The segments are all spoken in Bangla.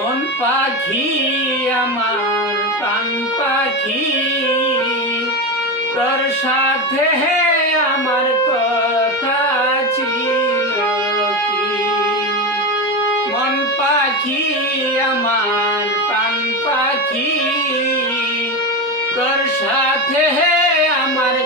মন পাখি, আমার প্রাণ পাখি। তোর সাথে হে আমার কথা ছিল মন পাখি, আমার প্রাণ পাখি। তোর সাথে হে আমার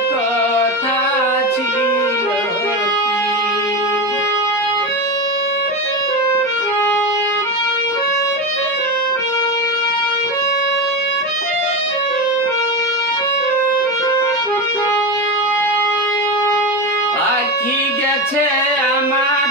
পাখি গেছে আমার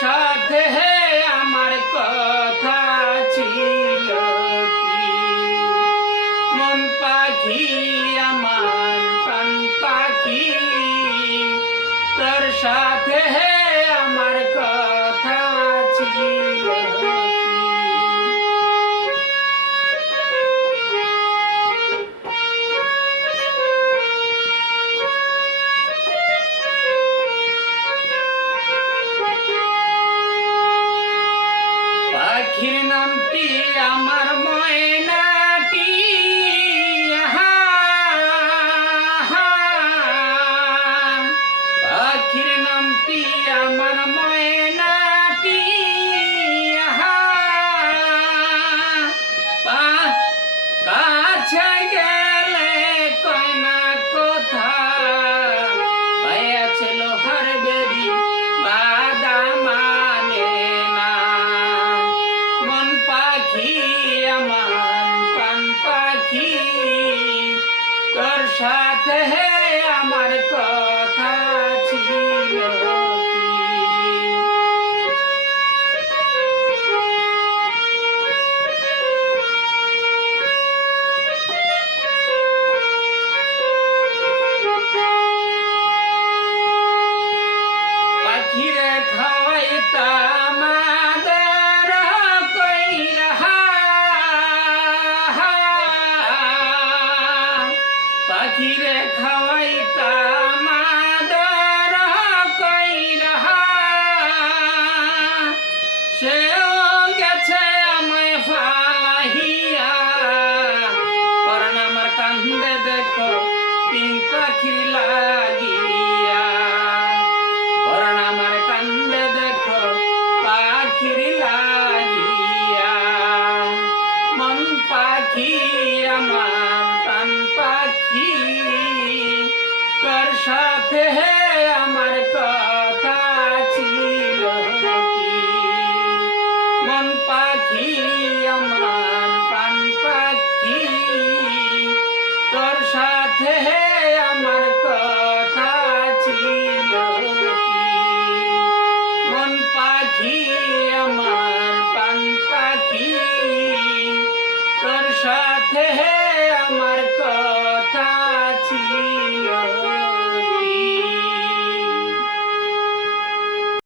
সাথে আমার কথা মন পাখি আমার প্রাণ পাখি তোর সাথে পাখির নামটি আমার ময়নাটি। সাথে আমার কথা ছিল? পাখিরে খাওয়াইতাম পাখিরে খাওয়াইতাম আদর কইরা সেও গেছে আমায় ফালাহিয়া। পরাণ আমার কান্দে দেখো পিন পাখি লাগিয়া। পরাণ আমার কান্দে দেখো, পাখির লাগিয়া। মন পাখি সাথে আমার কথা ছিল কি মন পাখি, আমার প্রাণ পাখি। তোর সাথে আমার কথা ছিল কি মন পাখি, আমার প্রাণ পাখি। তোর সাথে